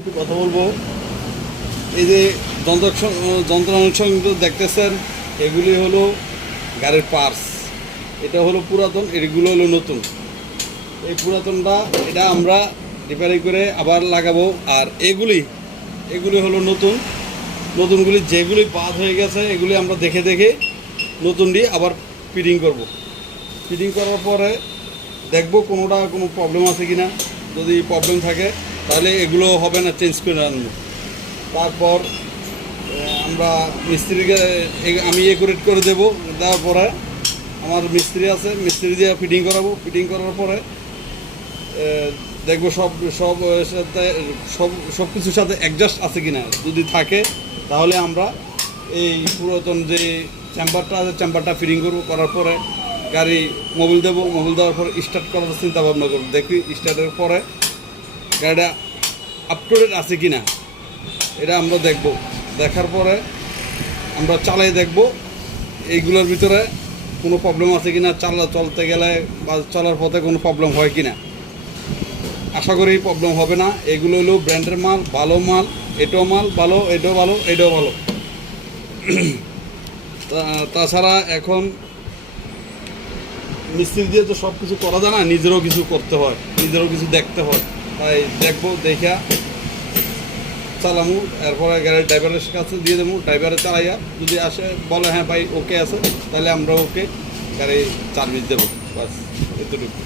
একটু কথা বলবো। এই যে যন্ত্রাংশগুলো দেখতেছেন, এগুলি হলো গাড়ির পার্টস। এটা হলো পুরাতন, এগুলো হলো নতুন। এই পুরাতনটা এটা আমরা রিপেয়ারিং করে আবার লাগাবো। আর এগুলি হলো নতুনগুলি যেগুলি বাদ হয়ে গেছে এগুলি আমরা দেখে দেখে নতুন দিয়ে আবার ফিটিং করব। ফিটিং করার পরে দেখব কোনো প্রবলেম আছে কি না। যদি প্রবলেম থাকে তাহলে এগুলো হবে না, চেঞ্জ করে আনবো। তারপর আমরা মিস্ত্রিকে আমি একুরেট করে দেবো। দেওয়ার পরে আমার মিস্ত্রি আছে, মিস্ত্রি দিয়ে ফিটিং করাবো। ফিটিং করার পরে দেখবো সব কিছুর সাথে অ্যাডজাস্ট আছে কিনা। যদি থাকে তাহলে আমরা এই পুরাতন যে চেম্বারটা আছে চেম্বারটা ফিটিং করবো। করার পরে গাড়ি মোবিল দেবো। মোবিল দেওয়ার পরে স্টার্ট করার চিন্তা ভাবনা করবো। দেখি স্টার্টের পরে গাড়িটা আপ টু ডেট আছে কিনা এটা আমরা দেখব। দেখার পরে আমরা চালাই দেখব এইগুলোর ভিতরে কোনো প্রবলেম আছে কিনা, চলতে গেলে বা চলার পথে কোনো প্রবলেম হয় কিনা। আশা করি প্রবলেম হবে না। এগুলো হলো ব্র্যান্ডের মাল, ভালো মাল। এটাও মাল ভালো, এটাও ভালো, এটাও ভালো। তাছাড়া এখন মিস্ত্রি দিয়ে তো সব কিছু করা যায় না, নিজেরও কিছু করতে হয়, নিজেরও কিছু দেখতে হয়। তাই দেখবো, দেখা চালামু। এরপরে গাড়ির ড্রাইভারের কাছে দিয়ে দেবো। ড্রাইভারে চালাইয়া যদি আসে বলে হ্যাঁ ভাই ওকে আছে, তাহলে আমরা ওকে গাড়ি সার্ভিস দেবো। বাস এতটুকু।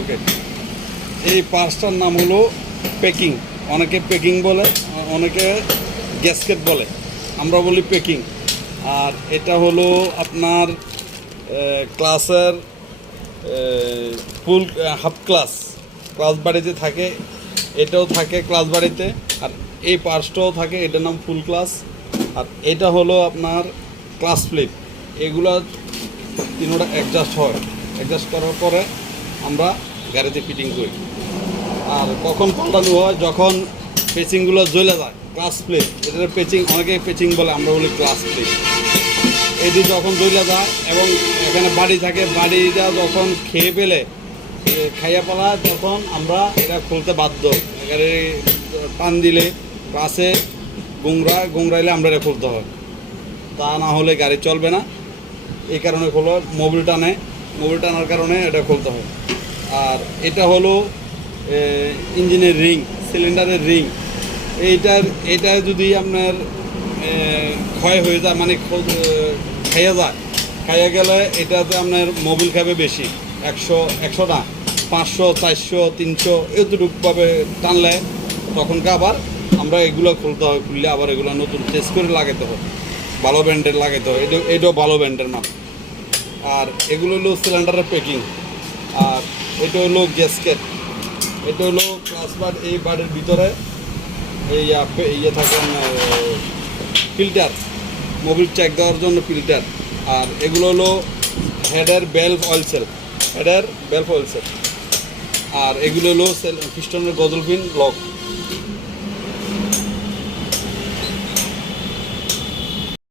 ওকে। এই পার্টসটার নাম হলো প্যাকিং। অনেকে প্যাকিং বলে, অনেকে গ্যাসকেট বলে, আমরা বলি প্যাকিং। আর এটা হলো আপনার ক্লাসের ফুল হাফ ক্লাস বাড়িতে থাকে, এটাও থাকে ক্লাস বাড়িতে। আর এই পার্টসটাও থাকে, এটার নাম ফুল ক্লাস। আর এটা হলো আপনার ক্লাস ফ্লিপ। এগুলো তিনোটা অ্যাডজাস্ট হয়। অ্যাডজাস্ট করার পরে আমরা গাড়িতে ফিটিং করি। আর কখন পাল্টানো হয়, যখন পেচিংগুলো জ্বলে যায়। ক্লাস প্লেট, এটার পেচিং, অনেকে পেচিং বলে, আমরা বলি ক্লাস প্লেট। এটি যখন জ্বলে যায় এবং এখানে বাড়ি থাকে, বাড়িটা যখন খেয়ে পেলে খাইয়া পালা, তখন আমরা এটা খুলতে বাধ্য। গাড়ি টান দিলে ক্লাসে গুংরাইলে আমরা এটা খুলতে হয়। তা না হলে গাড়ি চলবে না। এই কারণে খোলো, মোবিল টানার কারণে এটা খুলতে হয়। আর এটা হলো ইঞ্জিনের রিং, সিলিন্ডারের রিং। এইটা যদি আপনার ক্ষয় হয়ে যায়, মানে খাইয়া গেলে এটাতে আপনার মোবিল খাবে বেশি। 100 না, 500, 400, 300 এতটুকুভাবে টানলে তখনকে আবার আমরা এগুলো খুলতে হয়। খুললে আবার এগুলো নতুন চেঞ্জ করে লাগাতে হয়, ভালো ব্র্যান্ডের লাগাতে হয়। এটাও ভালো ব্র্যান্ডের মাল। আর এগুলো হলো সিলিন্ডারের প্যাকিং। আর এটা হলো গ্যাসকেট। এটা হলো ক্লাস বার্ড। এই বার্ডের ভিতরে ইয়ে থাকে ফিল্টার, মোবিল চেক দেওয়ার জন্য ফিল্টার। আর এগুলো হলো হেডের বেল্ট অয়েল সেল, আর এগুলো হলো পিস্টনের গজল পিন লক।